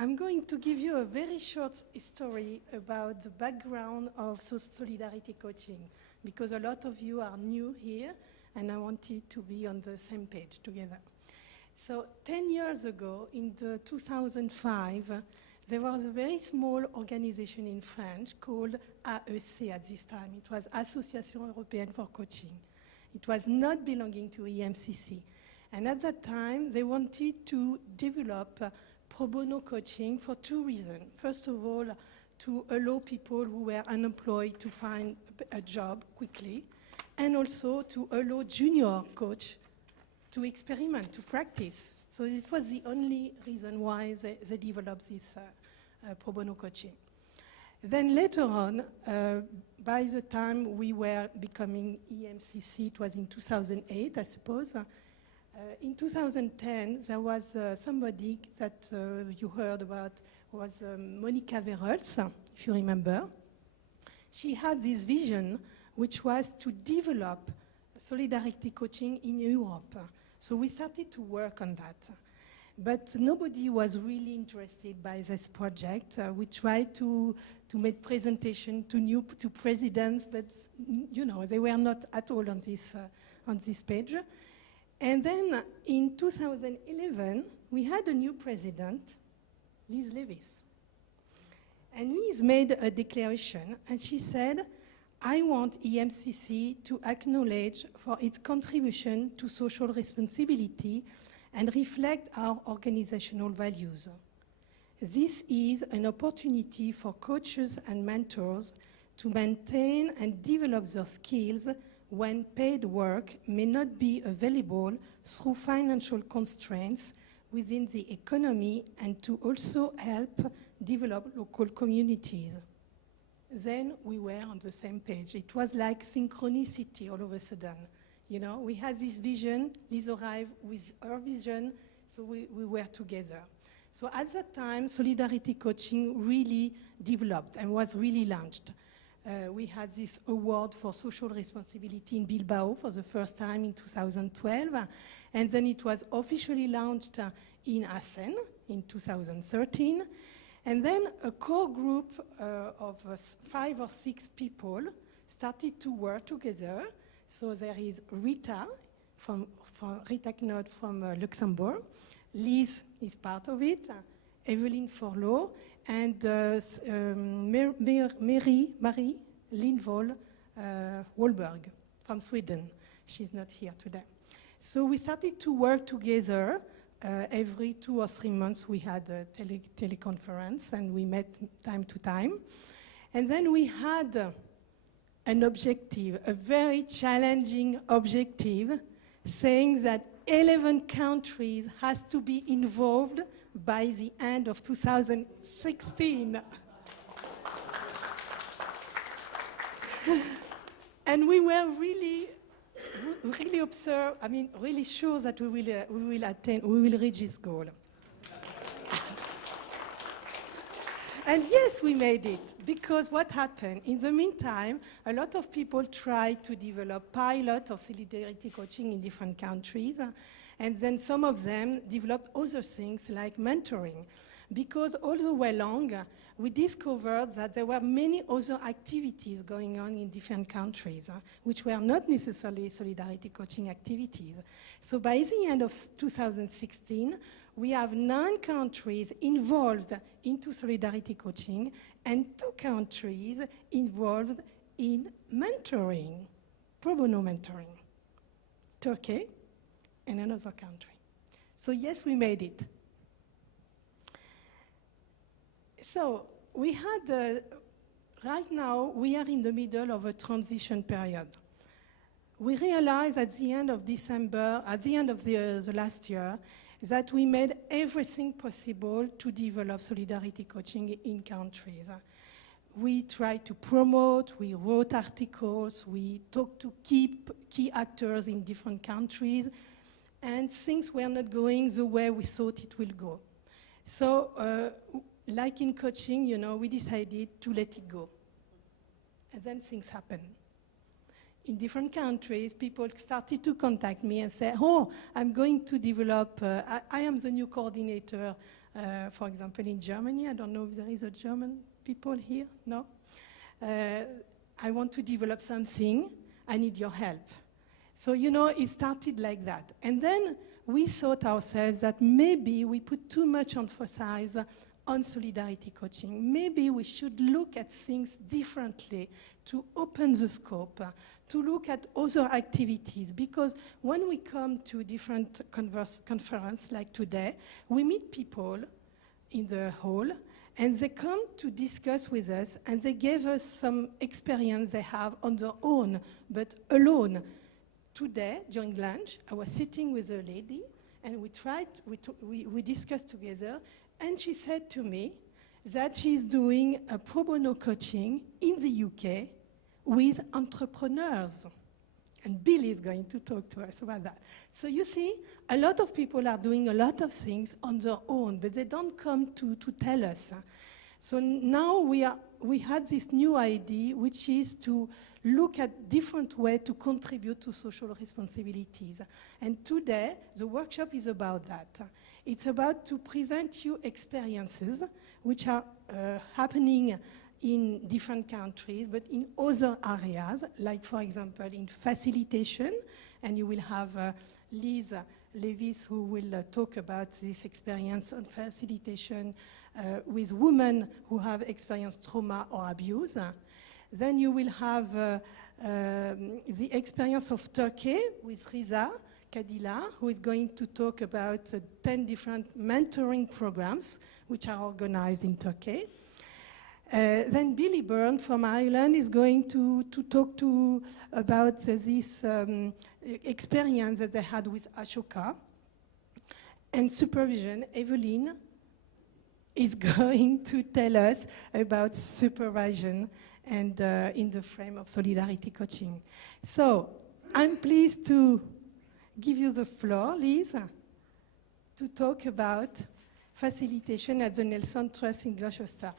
I'm going to give you a very short story about the background of solidarity coaching, because a lot of you are new here, and I wanted to be on the same page together. So 10 years ago, in 2005, there was a very small organization in France called AEC at this time. It was Association Européenne for Coaching. It was not belonging to EMCC. And at that time, they wanted to develop pro bono coaching for two reasons. First of all, to allow people who were unemployed to find a job quickly, and also to allow junior coach to experiment, to practice. So it was the only reason why they developed this pro bono coaching. Then later on, by the time we were becoming EMCC, it was in 2008, I suppose. In 2010, there was somebody that you heard about, was Monica Verholz, if you remember. She had this vision, which was to develop solidarity coaching in Europe. So we started to work on that. But nobody was really interested by this project. We tried to make presentation to presidents, but you know, they were not at all on this page. And then in 2011, we had a new president, Liz Levis. And Liz made a declaration, and she said, I want EMCC to acknowledge for its contribution to social responsibility and reflect our organizational values. This is an opportunity for coaches and mentors to maintain and develop their skills when paid work may not be available through financial constraints within the economy, and to also help develop local communities. Then we were on the same page. It was like synchronicity all of a sudden. You know, we had this vision, Liz arrived with her vision, so we were together. So at that time, solidarity coaching really developed and was really launched. We had this award for social responsibility in Bilbao for the first time in 2012, and then it was officially launched in Assen in 2013. And then a core group of 5 or 6 people started to work together. So there is Rita, Rita Knott from Luxembourg. Liz is part of it, Evelyn Forlot, and Marie Lindvall Wahlberg from Sweden. She's not here today. So we started to work together. Every 2 or 3 months we had a teleconference, and we met time to time. And then we had an objective, a very challenging objective, saying that 11 countries has to be involved by the end of 2016. And we were really observed, I mean, really sure that we will reach this goal. And yes, we made it, because what happened? In the meantime, a lot of people tried to develop pilot of solidarity coaching in different countries, and then some of them developed other things like mentoring, because all the way along, we discovered that there were many other activities going on in different countries, which were not necessarily solidarity coaching activities. So by the end of 2016, we have 9 countries involved into solidarity coaching and 2 countries involved in mentoring, pro bono mentoring. Turkey and another country. So yes, we made it. So we had, right now, we are in the middle of a transition period. We realized at the end of December, at the end of the last year, that we made everything possible to develop solidarity coaching in countries. We tried to promote, we wrote articles, we talked to key actors in different countries, and things were not going the way we thought it will go. So, like in coaching, you know, we decided to let it go. And then things happened. In different countries, people started to contact me and say, oh, I'm going to develop, I am the new coordinator For example, in Germany, I don't know if there is a German people here, no? I want to develop something, I need your help. So, you know, it started like that. And then we thought ourselves that maybe we put too much emphasis on solidarity coaching. Maybe we should look at things differently to open the scope, to look at other activities, because when we come to different conferences like today, we meet people in the hall, and they come to discuss with us, and they gave us some experience they have on their own, but alone. Today, during lunch, I was sitting with a lady, and we discussed together, and she said to me that she's doing a pro bono coaching in the UK with entrepreneurs. And Bill is going to talk to us about that. So you see, a lot of people are doing a lot of things on their own, but they don't come to tell us. So now we had this new idea, which is to look at different ways to contribute to social responsibilities. And today, the workshop is about that. It's about to present you experiences which are happening in different countries, but in other areas, like, for example, in facilitation, and you will have Liz Levis, who will talk about this experience on facilitation with women who have experienced trauma or abuse. Then you will have the experience of Turkey with Riza Kadila, who is going to talk about 10 different mentoring programs which are organized in Turkey. Then Billy Byrne from Ireland is going to talk about this experience that they had with Ashoka. And Supervision, Evelyn, is going to tell us about supervision and in the frame of solidarity coaching. So I'm pleased to give you the floor, Liz, to talk about facilitation at the Nelson Trust in Gloucester.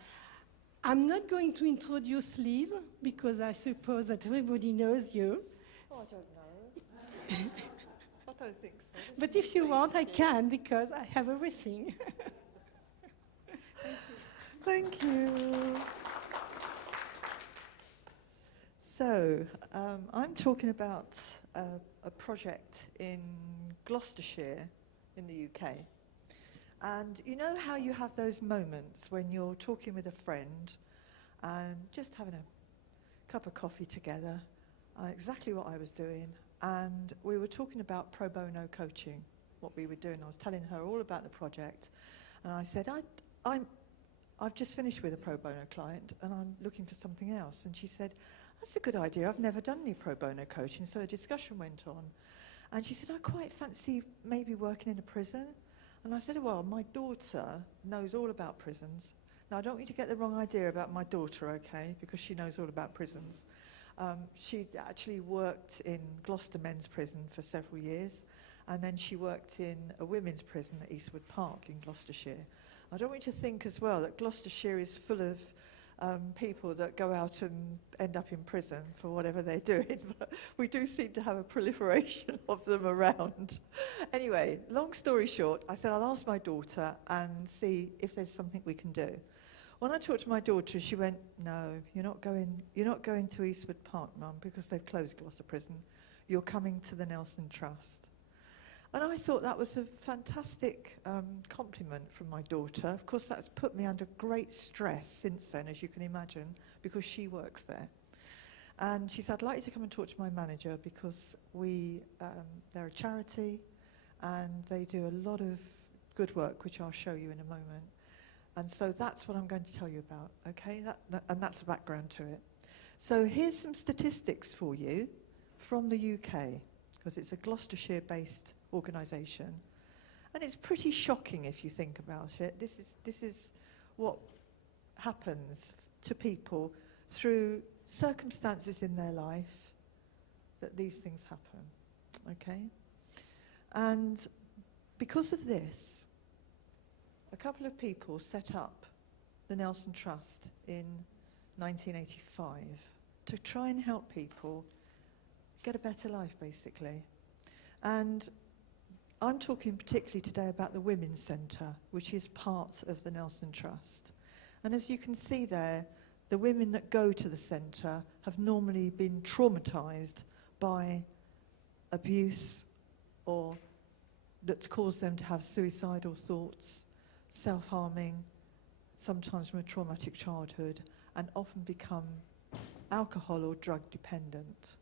I'm not going to introduce Liz, because I suppose that everybody knows you. Oh, I don't know. I don't think so. But if you want, I can, because I have everything. Thank you. So, I'm talking about a project in Gloucestershire in the UK. And you know how you have those moments when you're talking with a friend and just having a cup of coffee together, exactly what I was doing. And we were talking about pro bono coaching, what we were doing. I was telling her all about the project. And I said, I've just finished with a pro bono client and I'm looking for something else. And she said, that's a good idea. I've never done any pro bono coaching. So a discussion went on. And she said, I quite fancy maybe working in a prison. And I said, well, my daughter knows all about prisons. Now, I don't want you to get the wrong idea about my daughter, okay, because she knows all about prisons. She actually worked in Gloucester Men's Prison for several years, and then she worked in a women's prison at Eastwood Park in Gloucestershire. I don't want you to think as well that Gloucestershire is full of people that go out and end up in prison for whatever they're doing, but we do seem to have a proliferation of them around. Anyway, long story short, I said I'll ask my daughter and see if there's something we can do. When I talked to my daughter, she went, no, you're not going to Eastwood Park, Mum, because they've closed Gloucester Prison. You're coming to the Nelson Trust. And I thought that was a fantastic compliment from my daughter. Of course, that's put me under great stress since then, as you can imagine, because she works there. And she said, I'd like you to come and talk to my manager, because they're a charity, and they do a lot of good work, which I'll show you in a moment. And so that's what I'm going to tell you about, okay? And that's the background to it. So here's some statistics for you from the UK, because it's a Gloucestershire-based organisation. And it's pretty shocking if you think about it. This is what happens to people through circumstances in their life, that these things happen, okay? And because of this, a couple of people set up the Nelson Trust in 1985 to try and help people get a better life, basically. And I'm talking particularly today about the Women's Centre, which is part of the Nelson Trust. And as you can see there, the women that go to the centre have normally been traumatised by abuse or that's caused them to have suicidal thoughts, self-harming, sometimes from a traumatic childhood, and often become alcohol or drug dependent.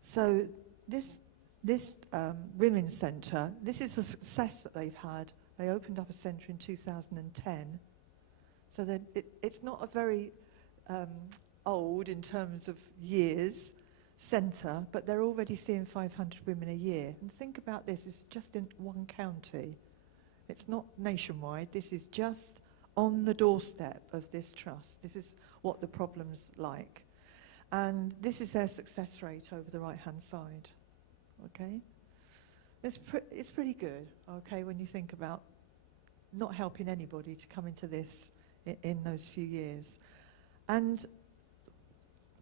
So this Women's Centre, this is a success that they've had. They opened up a centre in 2010. So that it's not a very old, in terms of years, centre, but they're already seeing 500 women a year. And think about this, it's just in one county. It's not nationwide, this is just on the doorstep of this trust. This is what the problem's like. And this is their success rate over the right-hand side, okay? It's pretty good, okay, when you think about not helping anybody to come into this in those few years. And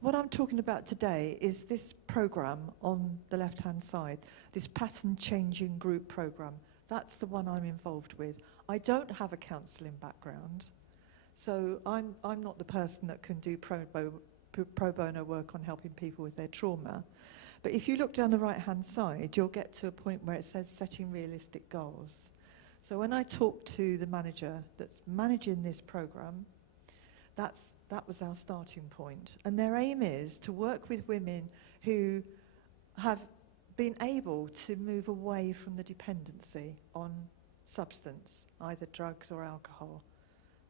what I'm talking about today is this program on the left-hand side, this pattern changing group program. That's the one I'm involved with. I don't have a counselling background, so I'm not the person that can do pro bono work on helping people with their trauma. But if you look down the right-hand side, you'll get to a point where it says setting realistic goals. So when I talked to the manager that's managing this program, that was our starting point. And their aim is to work with women who have been able to move away from the dependency on substance, either drugs or alcohol.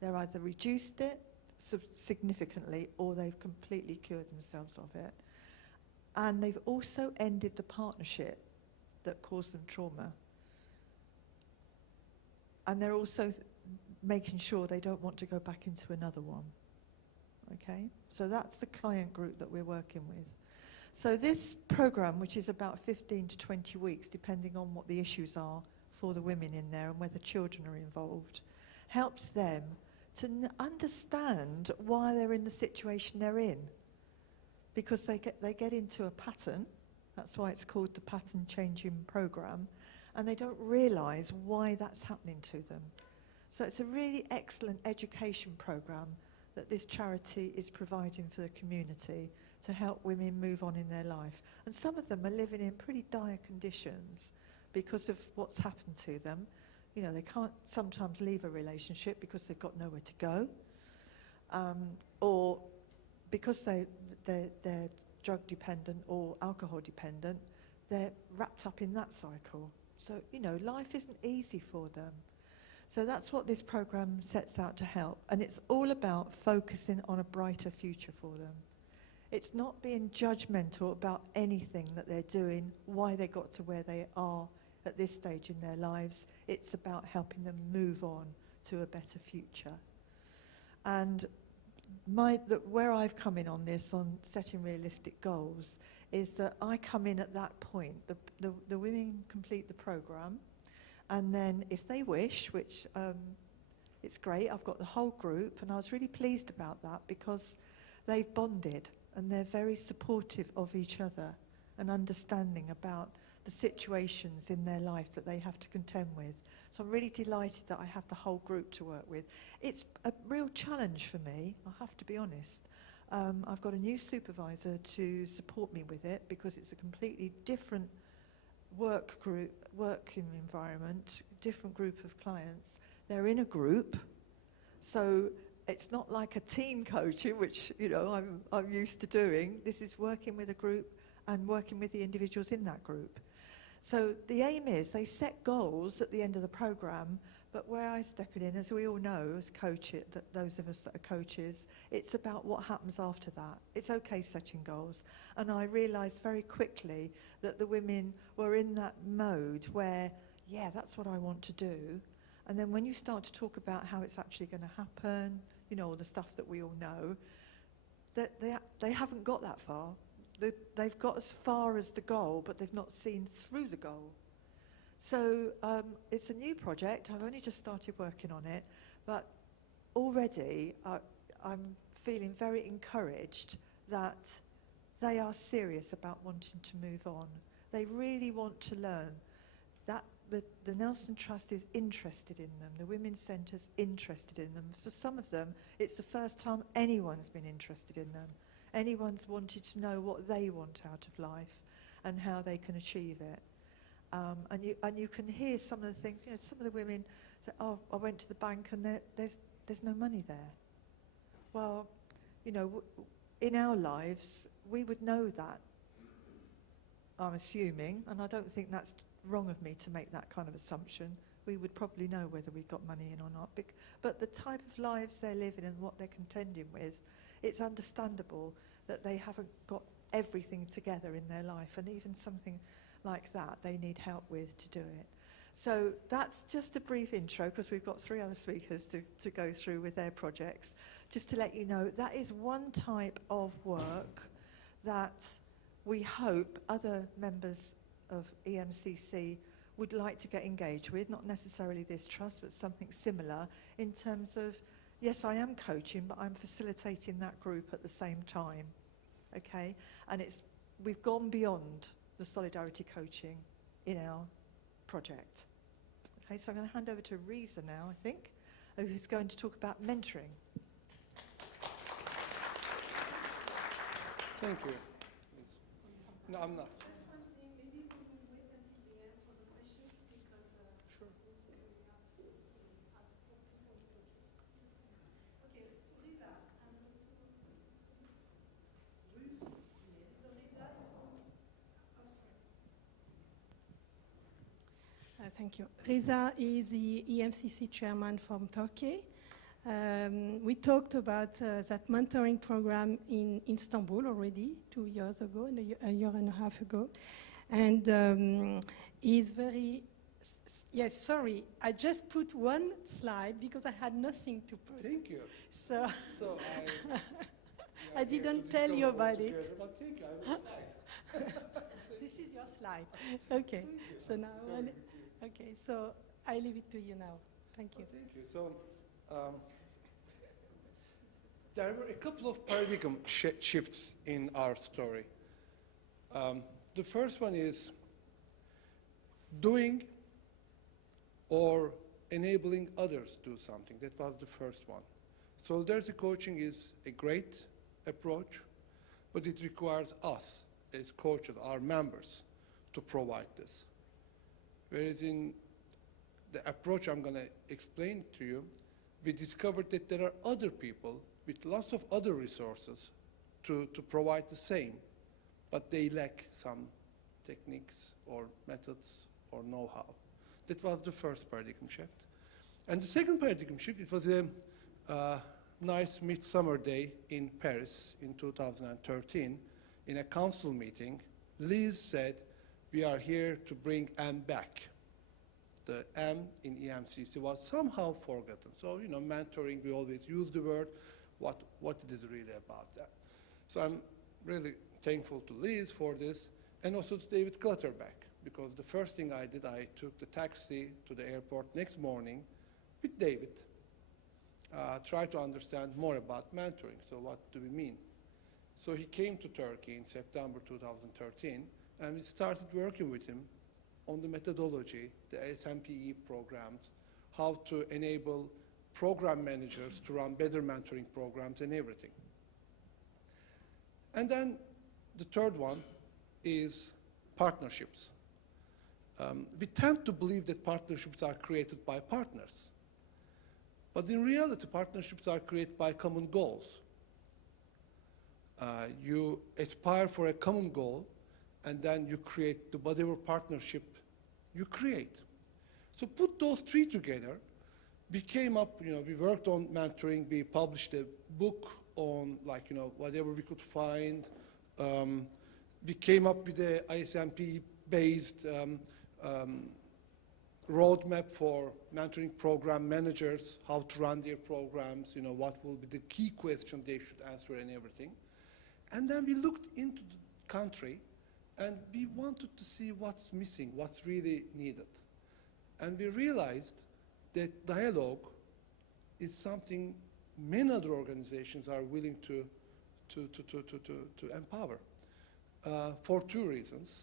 They've either reduced it significantly or they've completely cured themselves of it. And they've also ended the partnership that caused them trauma. And they're also making sure they don't want to go back into another one. Okay? So that's the client group that we're working with. So this program, which is about 15 to 20 weeks, depending on what the issues are for the women in there and whether children are involved, helps them to understand why they're in the situation they're in. Because they get into a pattern, that's why it's called the Pattern Changing Program, and they don't realise why that's happening to them. So it's a really excellent education program that this charity is providing for the community to help women move on in their life. And some of them are living in pretty dire conditions because of what's happened to them. You know, they can't sometimes leave a relationship because they've got nowhere to go, or because they're drug dependent or alcohol dependent, they're wrapped up in that cycle. So, you know, life isn't easy for them. So that's what this program sets out to help. And it's all about focusing on a brighter future for them. It's not being judgmental about anything that they're doing, why they got to where they are at this stage in their lives. It's about helping them move on to a better future. And where I've come in on this, on setting realistic goals, is that I come in at that point. The women complete the program, and then if they wish, which it's great, I've got the whole group, and I was really pleased about that because they've bonded and they're very supportive of each other and understanding about the situations in their life that they have to contend with. So I'm really delighted that I have the whole group to work with. It's a real challenge for me, I have to be honest. I've got a new supervisor to support me with it because it's a completely different working environment, different group of clients. They're in a group, so it's not like a team coaching, which, you know, I'm used to doing. This is working with a group and working with the individuals in that group. So the aim is they set goals at the end of the program, but where I step in, as we all know, as coaches, those of us that are coaches, it's about what happens after that. It's okay setting goals. And I realised very quickly that the women were in that mode where, yeah, that's what I want to do. And then when you start to talk about how it's actually going to happen, you know, all the stuff that we all know, that they haven't got that far. They've got as far as the goal, but they've not seen through the goal. So it's a new project. I've only just started working on it, but already I'm feeling very encouraged that they are serious about wanting to move on. They really want to learn that the Nelson Trust is interested in them. The Women's Centre's interested in them. For some of them, it's the first time anyone's been interested in them. Anyone's wanted to know what they want out of life and how they can achieve it. And you can hear some of the things, you know, some of the women say, oh, I went to the bank and there's no money there. Well, you know, in our lives, we would know that, I'm assuming, and I don't think that's wrong of me to make that kind of assumption. We would probably know whether we got money in or not. But the type of lives they're living and what they're contending with, it's understandable that they haven't got everything together in their life, and even something like that they need help with to do it. So that's just a brief intro, because we've got 3 other speakers to go through with their projects. Just to let you know, that is one type of work that we hope other members of EMCC would like to get engaged with, not necessarily this trust, but something similar in terms of, yes, I am coaching, but I'm facilitating that group at the same time, okay? And we've gone beyond the solidarity coaching in our project. Okay, so I'm going to hand over to Reza now, I think, who's going to talk about mentoring. Thank you. No, I'm not. Thank you. Reza is the EMCC chairman from Turkey. We talked about that mentoring program in Istanbul already 2 years ago, and a year and a half ago. And he's very, yes, sorry, I just put one slide because I had nothing to put. Thank you. So I I didn't tell you about it. But thank you, I will slide. This is your slide. Okay, so now, okay, so I leave it to you now. Thank you. Thank you. So there were a couple of paradigm shifts in our story. The first one is doing or enabling others do something. That was the first one. Solidarity coaching is a great approach, but it requires us as coaches, our members, to provide this. Whereas in the approach I'm going to explain to you, we discovered that there are other people with lots of other resources to provide the same, but they lack some techniques or methods or know-how. That was the first paradigm shift. And the second paradigm shift, it was a nice midsummer day in Paris in 2013. In a council meeting, Liz said, we are here to bring M back. The M in EMCC was somehow forgotten. So, you know, mentoring, we always use the word, what it is really about that. So I'm really thankful to Liz for this, and also to David Clutterback, because the first thing I did, I took the taxi to the airport next morning with David, try to understand more about mentoring. So what do we mean? So he came to Turkey in September 2013, and we started working with him on the methodology, the SMPE programs, how to enable program managers to run better mentoring programs and everything. And then the third one is partnerships. We tend to believe that partnerships are created by partners. But in reality, partnerships are created by common goals. You aspire for a common goal, and then you create the whatever partnership you create. So put those three together, we came up, you know, we worked on mentoring, we published a book on, like, you know, whatever we could find. We came up with a ISMP-based roadmap for mentoring program managers, how to run their programs, you know, what will be the key questions they should answer and everything. And then we looked into the country, and we wanted to see what's missing, what's really needed. And we realized that dialogue is something many other organizations are willing to empower for two reasons.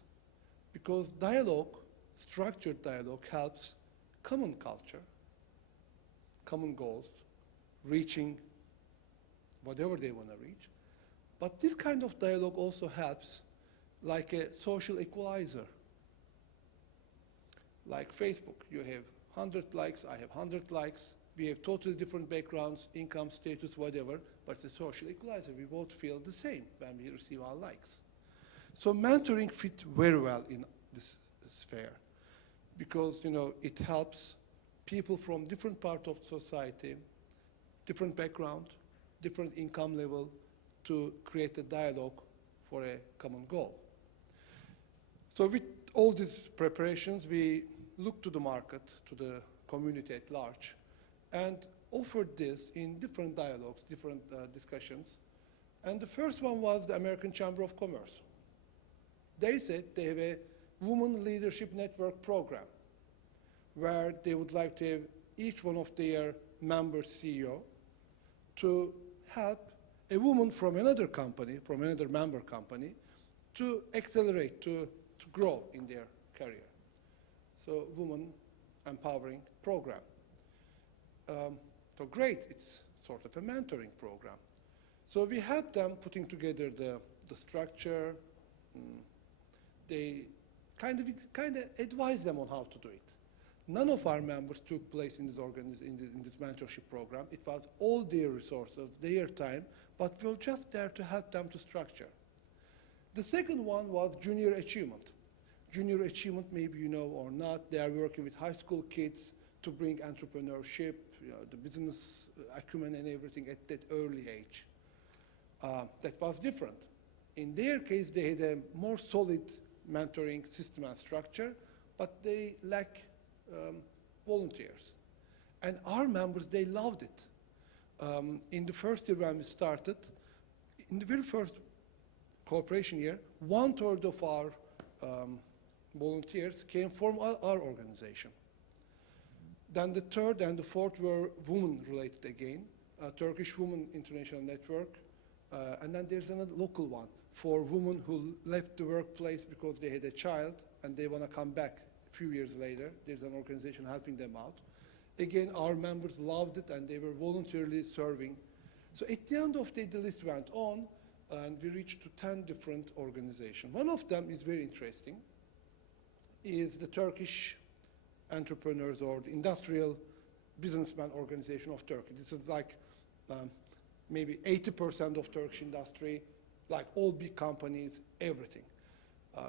Because dialogue structured dialogue helps common culture, common goals, reaching whatever they want to reach. But this kind of dialogue also helps like a social equalizer. Like Facebook, you have 100 likes, I have 100 likes. We have totally different backgrounds, income, status, whatever, but it's a social equalizer. We both feel the same when we receive our likes. So mentoring fit very well in this sphere because, you know, it helps people from different parts of society, different background, different income level to create a dialogue for a common goal. So with all these preparations, we looked to the market, to the community at large, and offered this in different dialogues, different discussions. And the first one was the American Chamber of Commerce. They said they have a Women Leadership Network program where they would like to have each one of their member CEO to help a woman from another company, from another member company, to accelerate, to grow in their career. So woman empowering program. So great, it's sort of a mentoring program. So we had them putting together the structure. They kind of advised them on how to do it. None of our members took place in this mentorship program. It was all their resources, their time, but we were just there to help them to structure. The second one was junior achievement. Junior achievement, maybe you know or not, they are working with high school kids to bring entrepreneurship, you know, the business acumen and everything at that early age. That was different. In their case, they had a more solid mentoring system and structure, but they lack volunteers. And our members, they loved it. In the first year when we started, in the very first cooperation year, 1/3 of our volunteers came from our organization. Then the third and the fourth were women-related again, Turkish Women International Network, and then there's another local one for women who left the workplace because they had a child and they want to come back a few years later. There's an organization helping them out. Again, our members loved it and they were voluntarily serving. So at the end of the day, the list went on and we reached to 10 different organizations. One of them is very interesting, is the Turkish Entrepreneurs or the Industrial Businessman Organization of Turkey. This is like maybe 80% of Turkish industry, like all big companies, everything.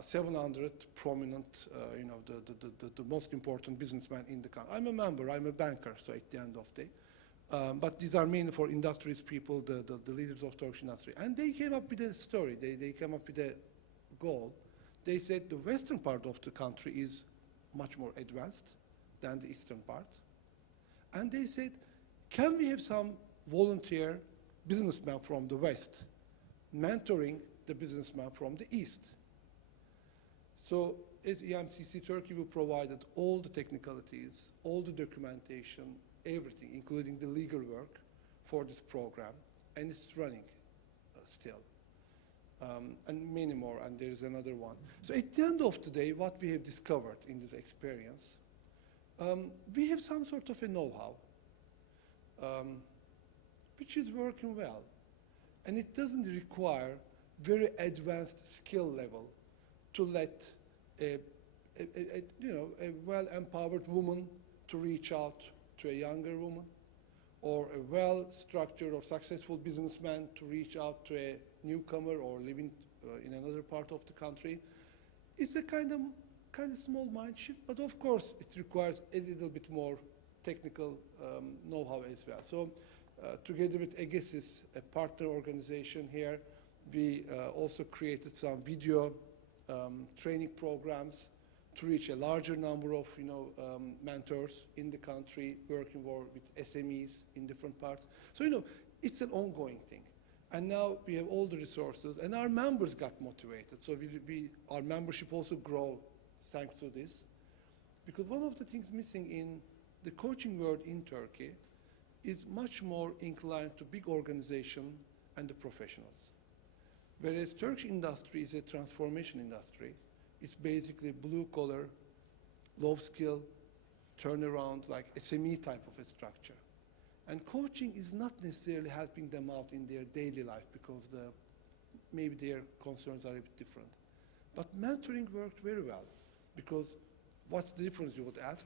700 prominent, you know, the most important businessmen in the country. I'm a member, I'm a banker, so at the end of the day. But these are mainly for industries people, the leaders of Turkish industry. And they came up with a story, they came up with a goal. They said the western part of the country is much more advanced than the eastern part. And they said, can we have some volunteer businessmen from the west mentoring the businessmen from the east? So as EMCC Turkey, we provided all the technicalities, all the documentation, everything, including the legal work for this program, and it's running still. And many more, and there's another one. So at the end of the day, what we have discovered in this experience, we have some sort of a know-how, which is working well. And it doesn't require very advanced skill level to let a well-empowered woman to reach out to a younger woman, or a well-structured or successful businessman to reach out to a newcomer or living in another part of the country. It's a kind of small mind shift, but of course it requires a little bit more technical know-how as well. So together with EGESIS, a partner organization here, we also created some video training programs to reach a larger number of mentors in the country, working with SMEs in different parts. So it's an ongoing thing. And now we have all the resources, and our members got motivated. So our membership also grow thanks to this. Because one of the things missing in the coaching world in Turkey is much more inclined to big organization and the professionals. Whereas Turkish industry is a transformation industry. It's basically blue collar, low skill, turnaround, like SME type of a structure. And coaching is not necessarily helping them out in their daily life because maybe their concerns are a bit different. But mentoring worked very well because what's the difference, you would ask?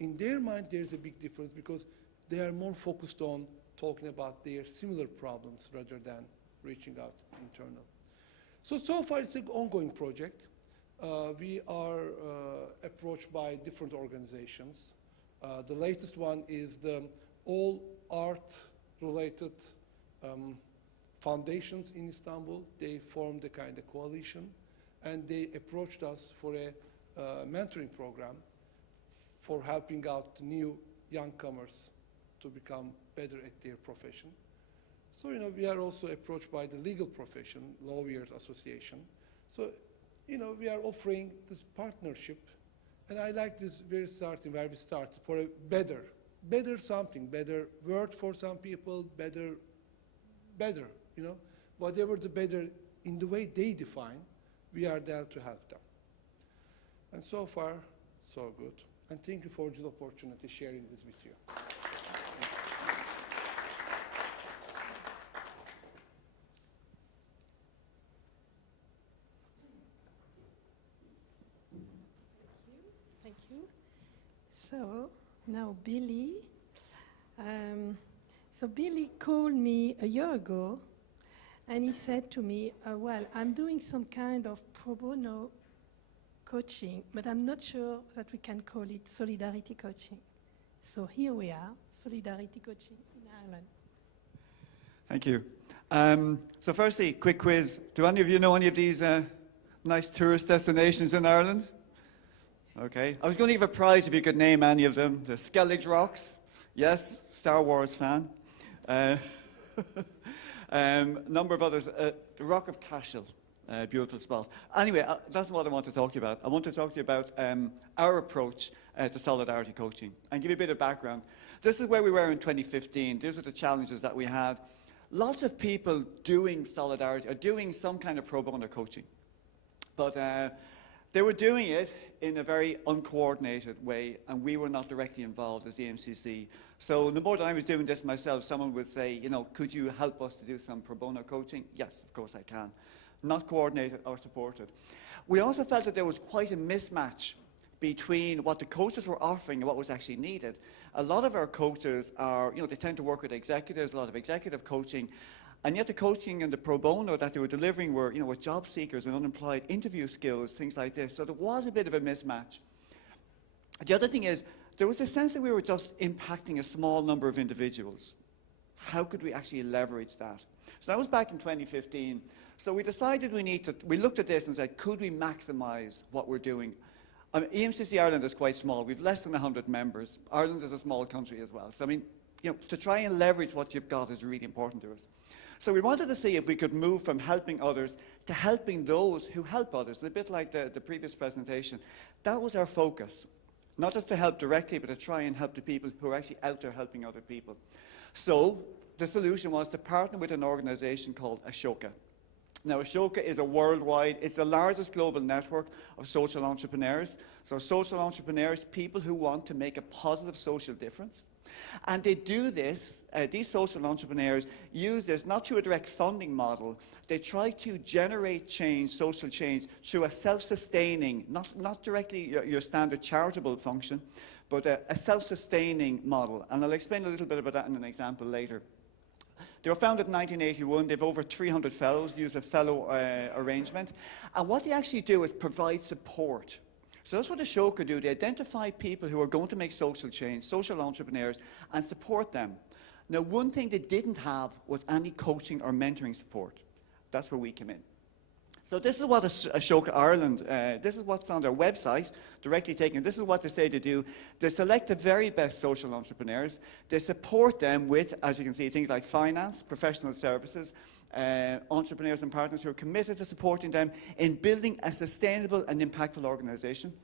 In their mind, there's a big difference because they are more focused on talking about their similar problems rather than reaching out internal. So far it's an ongoing project. We are approached by different organizations. The latest one is the all art-related foundations in Istanbul. They formed a kind of coalition, and they approached us for a mentoring program for helping out new youngcomers to become better at their profession. So, we are also approached by the legal profession, Lawyers Association. So, we are offering this partnership, and I like this very starting where we start for a better something, better word for some people, better, whatever the better in the way they define, we are there to help them. And so far, so good. And thank you for this opportunity sharing this with you. Thank you. So now Billy. So Billy called me a year ago, and he said to me, well, I'm doing some kind of pro bono coaching, but I'm not sure that we can call it solidarity coaching. So here we are, solidarity coaching in Ireland. Thank you. So firstly, quick quiz. Do any of you know any of these nice tourist destinations in Ireland? Okay. I was going to give a prize if you could name any of them. The Skellig Rocks. Yes, Star Wars fan. Number of others. The Rock of Cashel. Beautiful spot. Anyway, that's not what I want to talk to you about. I want to talk to you about our approach to solidarity coaching and give you a bit of background. This is where we were in 2015. These are the challenges that we had. Lots of people doing solidarity or doing some kind of pro bono coaching. But they were doing it in a very uncoordinated way, and we were not directly involved as EMCC. So the more that I was doing this myself, someone would say, could you help us to do some pro bono coaching? Yes, of course I can. Not coordinated or supported. We also felt that there was quite a mismatch between what the coaches were offering and what was actually needed. A lot of our coaches are, they tend to work with executives, a lot of executive coaching, and yet the coaching and the pro bono that they were delivering were, with job seekers and unemployed, interview skills, things like this. So there was a bit of a mismatch. The other thing is, there was a sense that we were just impacting a small number of individuals. How could we actually leverage that? So that was back in 2015. So we decided we looked at this and said, could we maximize what we're doing? EMCC Ireland is quite small. We've less than 100 members. Ireland is a small country as well. So to try and leverage what you've got is really important to us. So we wanted to see if we could move from helping others to helping those who help others, a bit like the previous presentation. That was our focus. Not just to help directly, but to try and help the people who are actually out there helping other people. So the solution was to partner with an organization called Ashoka. Now, Ashoka is it's the largest global network of social entrepreneurs. So social entrepreneurs, people who want to make a positive social difference. And they do this, these social entrepreneurs use this not through a direct funding model. They try to generate change, social change, through a self-sustaining, not directly your standard charitable function, but a self-sustaining model. And I'll explain a little bit about that in an example later. They were founded in 1981. They have over 300 fellows, use a fellow arrangement. And what they actually do is provide support. So that's what Ashoka do. They identify people who are going to make social change, social entrepreneurs, and support them. Now, one thing they didn't have was any coaching or mentoring support. That's where we come in. So this is what Ashoka Ireland, this is what's on their website, directly taken. This is what they say they do. They select the very best social entrepreneurs. They support them with, as you can see, things like finance, professional services, entrepreneurs and partners who are committed to supporting them in building a sustainable and impactful organization.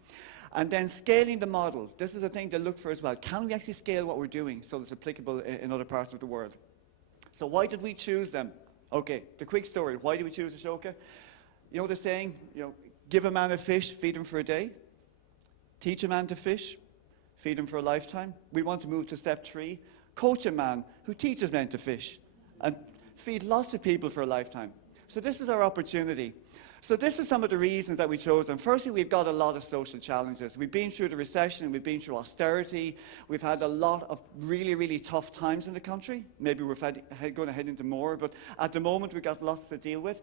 And then scaling the model. This is the thing they look for as well. Can we actually scale what we're doing so it's applicable in other parts of the world? So why did we choose them? Okay, the quick story. Why did we choose Ashoka? The saying, give a man a fish, feed him for a day. Teach a man to fish, feed him for a lifetime. We want to move to step 3, coach a man who teaches men to fish and feed lots of people for a lifetime. So this is our opportunity. So this is some of the reasons that we chose them. Firstly, we've got a lot of social challenges. We've been through the recession, we've been through austerity, we've had a lot of really, really tough times in the country. Maybe we're going to head into more, but at the moment we've got lots to deal with.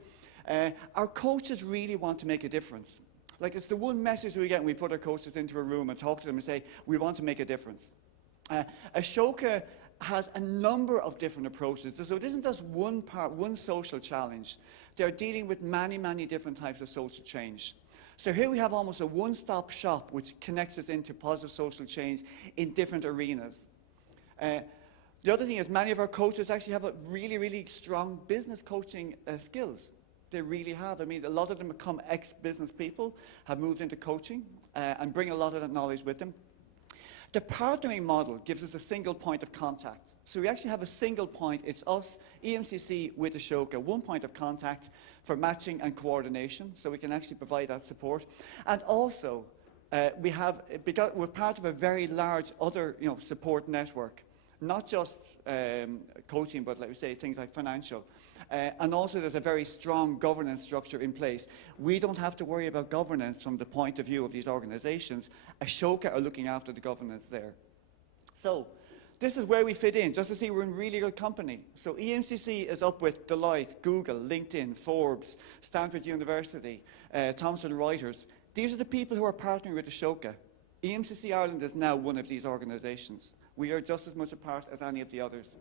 Our coaches really want to make a difference. Like, it's the one message we get when we put our coaches into a room and talk to them and say, we want to make a difference. Ashoka has a number of different approaches. So it isn't just one social challenge. They're dealing with many, many different types of social change. So here we have almost a one-stop shop which connects us into positive social change in different arenas. The other thing is many of our coaches actually have a really, really strong business coaching skills. They really have. I mean, a lot of them become ex-business people, have moved into coaching, and bring a lot of that knowledge with them. The partnering model gives us a single point of contact. So we actually have a single point. It's us, EMCC with Ashoka, one point of contact for matching and coordination, so we can actually provide that support. And also, we're part of a very large other support network, not just coaching, but like we say, things like financial. And also there's a very strong governance structure in place. We don't have to worry about governance from the point of view of these organizations. Ashoka are looking after the governance there. So this is where we fit in, just to see we're in really good company. So EMCC is up with Deloitte, Google, LinkedIn, Forbes, Stanford University, Thomson Reuters. These are the people who are partnering with Ashoka. EMCC Ireland is now one of these organizations. We are just as much a part as any of the others.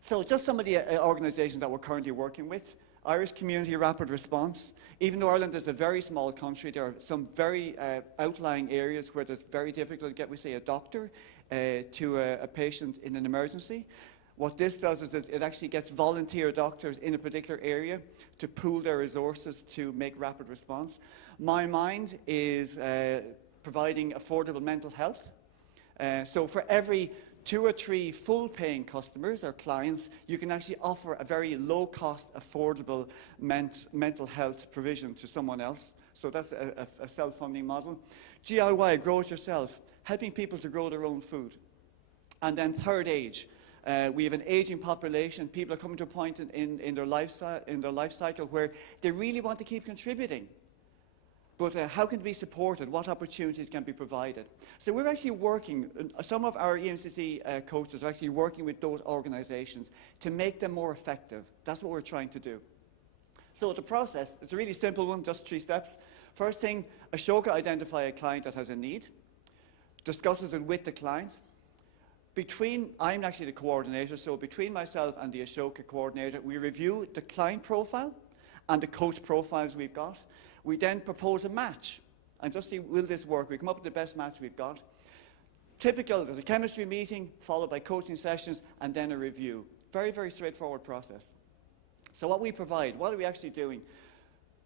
So just some of the organizations that we're currently working with. Irish Community Rapid Response. Even though Ireland is a very small country, there are some very outlying areas where it's very difficult to get, we say, a doctor to a patient in an emergency. What this does is that it actually gets volunteer doctors in a particular area to pool their resources to make rapid response. My Mind is providing affordable mental health. So for every 2 or 3 full-paying customers or clients, you can actually offer a very low-cost, affordable mental health provision to someone else. So that's a self-funding model. DIY, grow it yourself, helping people to grow their own food. And then third age. We have an aging population. People are coming to a point in their life cycle where they really want to keep contributing. But how can it be supported? What opportunities can be provided? So we're actually working, some of our EMCC coaches are actually working with those organizations to make them more effective. That's what we're trying to do. So the process, it's a really simple one, just 3 steps. First thing, Ashoka identify a client that has a need, discusses it with the client. I'm actually the coordinator, so between myself and the Ashoka coordinator, we review the client profile and the coach profiles we've got. We then propose a match and just see, will this work? We come up with the best match we've got. Typical, there's a chemistry meeting, followed by coaching sessions, and then a review. Very, very straightforward process. So what we provide, what are we actually doing?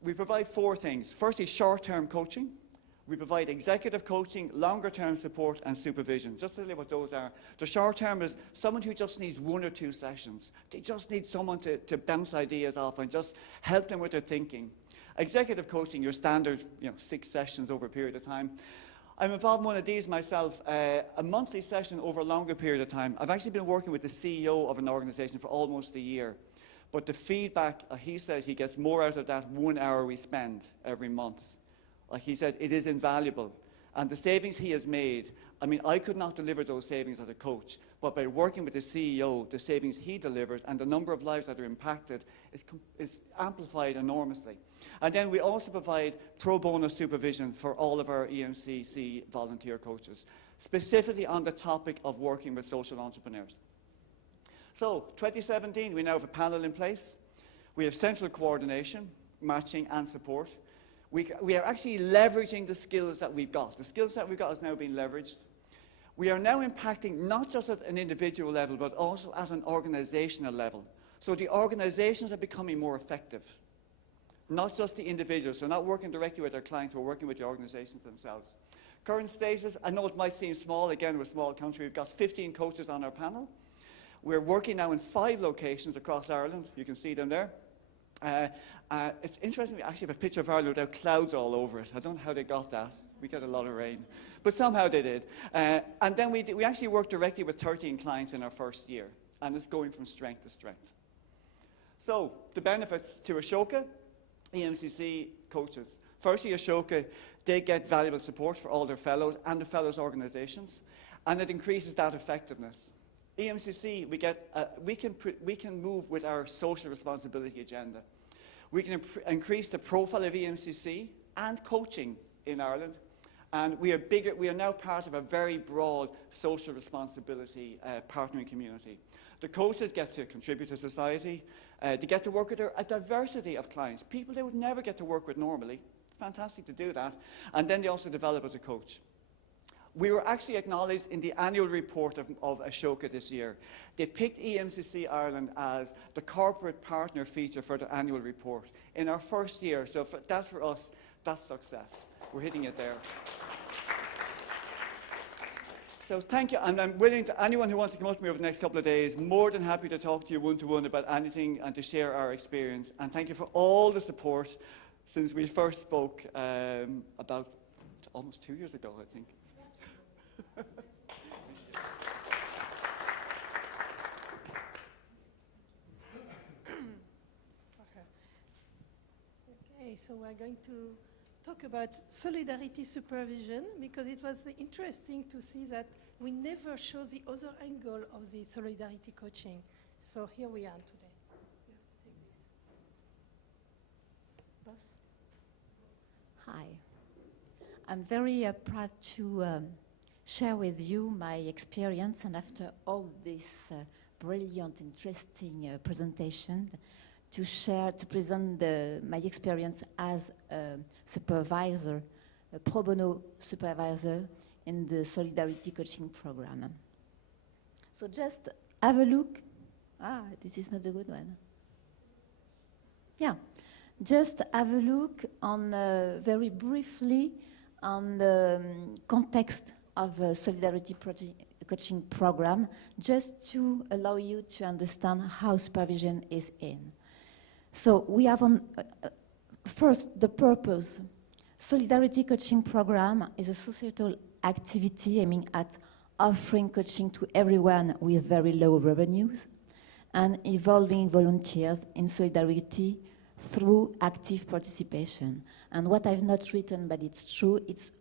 We provide 4 things. Firstly, short-term coaching. We provide executive coaching, longer-term support, and supervision. Just to tell you what those are. The short-term is someone who just needs 1 or 2 sessions. They just need someone to bounce ideas off and just help them with their thinking. Executive coaching, your standard 6 sessions over a period of time. I'm involved in one of these myself, a monthly session over a longer period of time. I've actually been working with the CEO of an organization for almost a year. But the feedback, he says he gets more out of that 1 hour we spend every month. Like he said, it is invaluable. And the savings he has made, I mean, I could not deliver those savings as a coach, but by working with the CEO, the savings he delivers and the number of lives that are impacted is amplified enormously. And then we also provide pro bono supervision for all of our EMCC volunteer coaches, specifically on the topic of working with social entrepreneurs. So, 2017, we now have a panel in place. We have central coordination, matching and support. We are actually leveraging the skills that we've got. The skills that we've got is now being leveraged. We are now impacting not just at an individual level, but also at an organizational level. So the organizations are becoming more effective, not just the individuals. So not working directly with our clients, we're working with the organizations themselves. Current status, I know it might seem small. Again, we're a small country. We've got 15 coaches on our panel. We're working now in 5 locations across Ireland. You can see them there. It's interesting, we actually have a picture of Ireland without clouds all over it. I don't know how they got that. We get a lot of rain. But somehow they did. And then we actually worked directly with 13 clients in our first year, and it's going from strength to strength. So, the benefits to Ashoka, EMCC coaches. Firstly, Ashoka, they get valuable support for all their fellows and the fellows' organizations, and it increases that effectiveness. EMCC, we can move with our social responsibility agenda. We can increase the profile of EMCC and coaching in Ireland, and we are now part of a very broad social responsibility partnering community. The coaches get to contribute to society. They get to work with a diversity of clients, people they would never get to work with normally. Fantastic to do that. And then they also develop as a coach. We were actually acknowledged in the annual report of Ashoka this year. They picked EMCC Ireland as the corporate partner feature for the annual report in our first year. So for us, that's success. We're hitting it there. So thank you, and I'm willing to, anyone who wants to come up to me over the next couple of days, more than happy to talk to you one-to-one about anything and to share our experience. And thank you for all the support since we first spoke about almost 2 years ago, I think. Okay, so we're going to talk about solidarity supervision, because it was interesting to see that we never show the other angle of the solidarity coaching. So here we are today. You have to take this. Boss? Hi. I'm very proud to share with you my experience, and after all this brilliant, interesting presentation, to present my experience as a supervisor, a pro bono supervisor in the Solidarity Coaching Program. So just have a look. This is not a good one. Yeah, just have a look on very briefly on the context of a Solidarity Coaching Program, just to allow you to understand how supervision is in. So we have first the purpose. Solidarity Coaching Program is a societal activity aiming at offering coaching to everyone with very low revenues and involving volunteers in solidarity through active participation. And what I've not written, but it's true, it's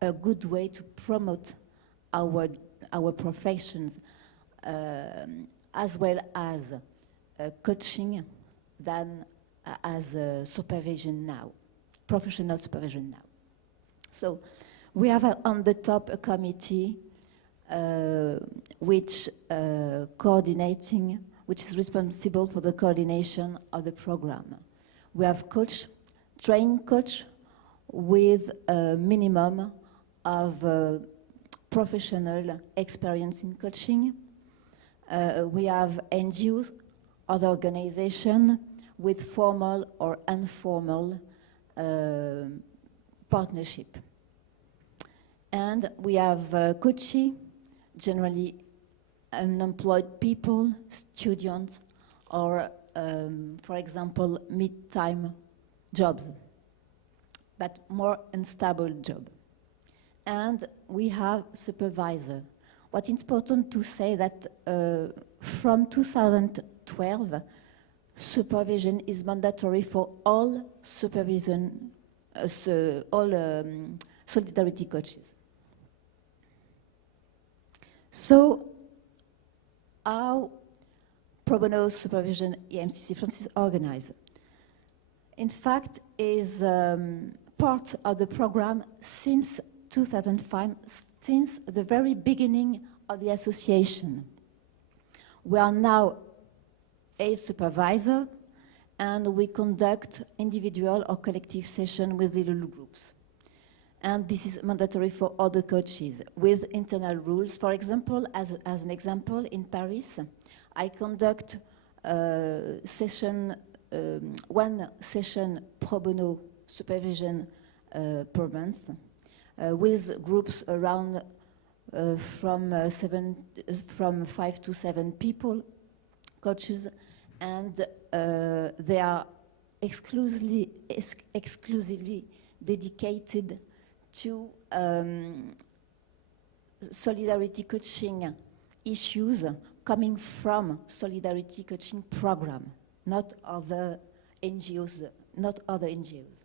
a good way to promote our professions as well as coaching than as supervision now, professional supervision now. So we have on the top a committee which is responsible for the coordination of the program. We have trained coach with a minimum of professional experience in coaching. We have NGOs, other organizations with formal or informal partnership. And we have coachee, generally unemployed people, students, or, for example, mid-time jobs, but more unstable job. And we have supervisor. What's important to say that from 2012, supervision is mandatory for all supervision, solidarity coaches. So, how pro bono supervision EMCC France is organized? In fact, is part of the program since 2005, since the very beginning of the association. We are now a supervisor, and we conduct individual or collective sessions with little groups. And this is mandatory for all the coaches with internal rules. For example, as an example, in Paris, I conduct one session pro bono supervision per month with groups around from 5 to 7 people, coaches, and they are exclusively dedicated to solidarity coaching issues coming from solidarity coaching program, not other NGOs, not other NGOs.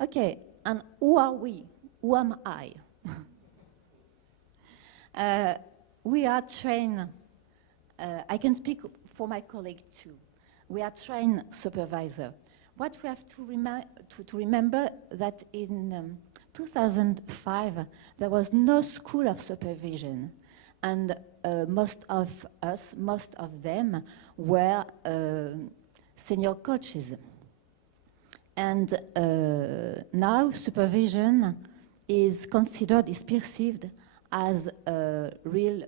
Okay, and who are we? Who am I? We are trained, I can speak for my colleague too. We are trained supervisor. What we have to remember that in 2005, there was no school of supervision, and most of them were senior coaches. And now supervision is perceived as a real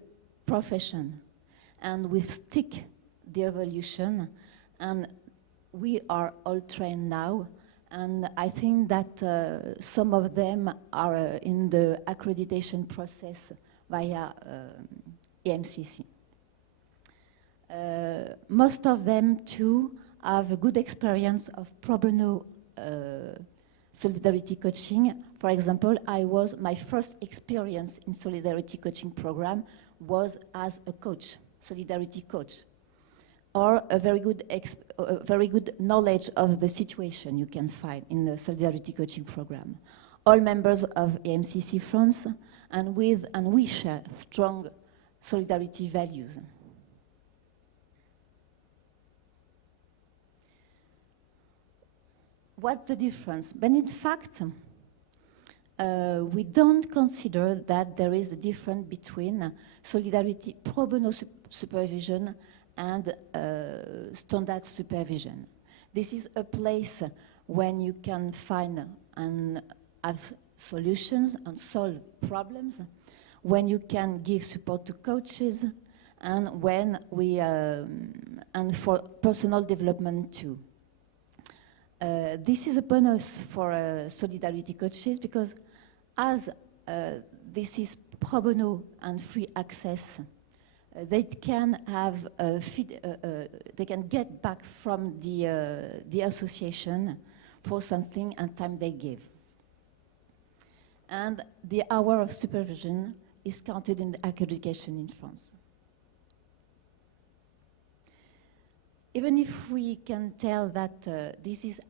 profession. And we stick the evolution, and we are all trained now. And I think that some of them are in the accreditation process via EMCC. Most of them too have a good experience of pro bono solidarity coaching. For example, my first experience in solidarity coaching program was as a coach, solidarity coach, or a very good knowledge of the situation you can find in the solidarity coaching program. All members of EMCC France, and we share strong solidarity values. What's the difference? But in fact, we don't consider that there is a difference between solidarity pro bono supervision and standard supervision. This is a place when you can find and have solutions and solve problems, when you can give support to coaches, and when we and for personal development too. This is a bonus for solidarity coaches because as this is pro bono and free access, they can have they can get back from the association for something and time they give. And the hour of supervision is counted in the accreditation in France. Even if we can tell that this is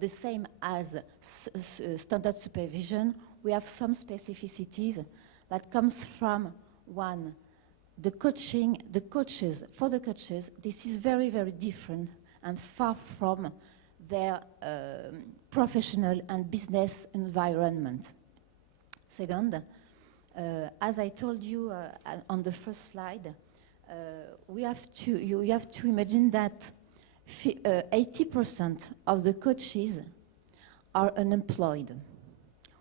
the same as standard supervision, we have some specificities that comes from one, the coaches, for the coaches, this is very, very different and far from their professional and business environment. Second, as I told you on the first slide, you have to imagine that 80% of the coaches are unemployed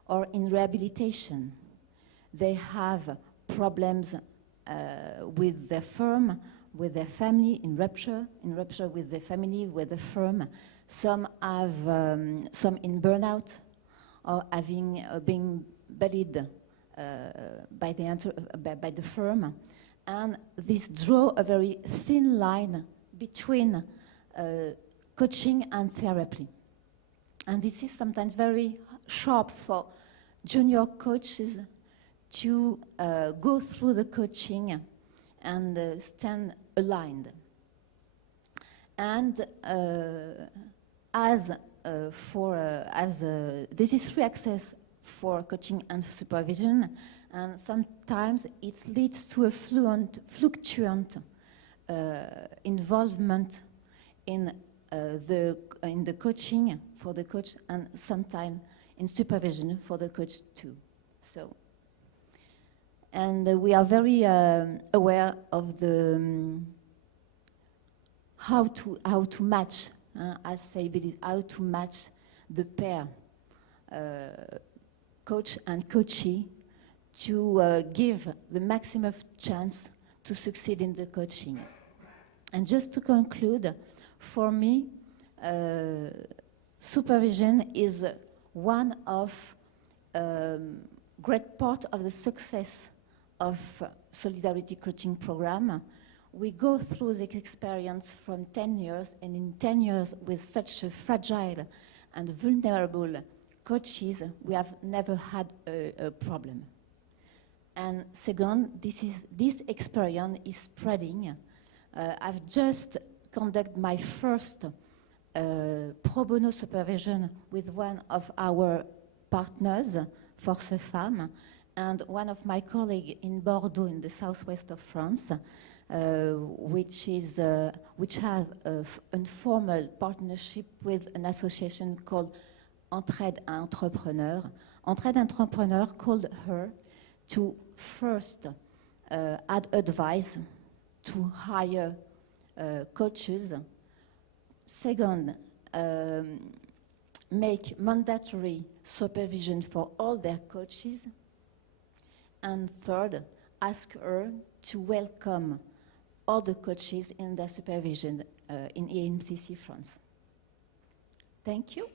or in rehabilitation. They have problems with their firm, with their family, in rupture with their family, with the firm. Some have some in burnout or having being bullied by the firm. And this draw a very thin line between coaching and therapy. And this is sometimes very sharp for junior coaches to go through the coaching and stand aligned. And this is free access for coaching and supervision, and sometimes it leads to a fluctuant involvement in the coaching for the coach, and sometimes in supervision for the coach too. So, and we are very aware of the how to match, how to match the pair, coach and coachee, to give the maximum chance to succeed in the coaching. And just to conclude, for me, supervision is one of great part of the success of Solidarity Coaching Program. We go through this experience from 10 years, and in 10 years with such a fragile and vulnerable coaches, we have never had a problem. And second, this experience is spreading. I've just conducted my first pro bono supervision with one of our partners, Force Femmes, and one of my colleagues in Bordeaux, in the southwest of France, which has a informal partnership with an association called Entraide Entrepreneur. Entraide Entrepreneur called her to first add advice to hire coaches. Second, make mandatory supervision for all their coaches. And third, ask her to welcome all the coaches in their supervision in EMCC France. Thank you.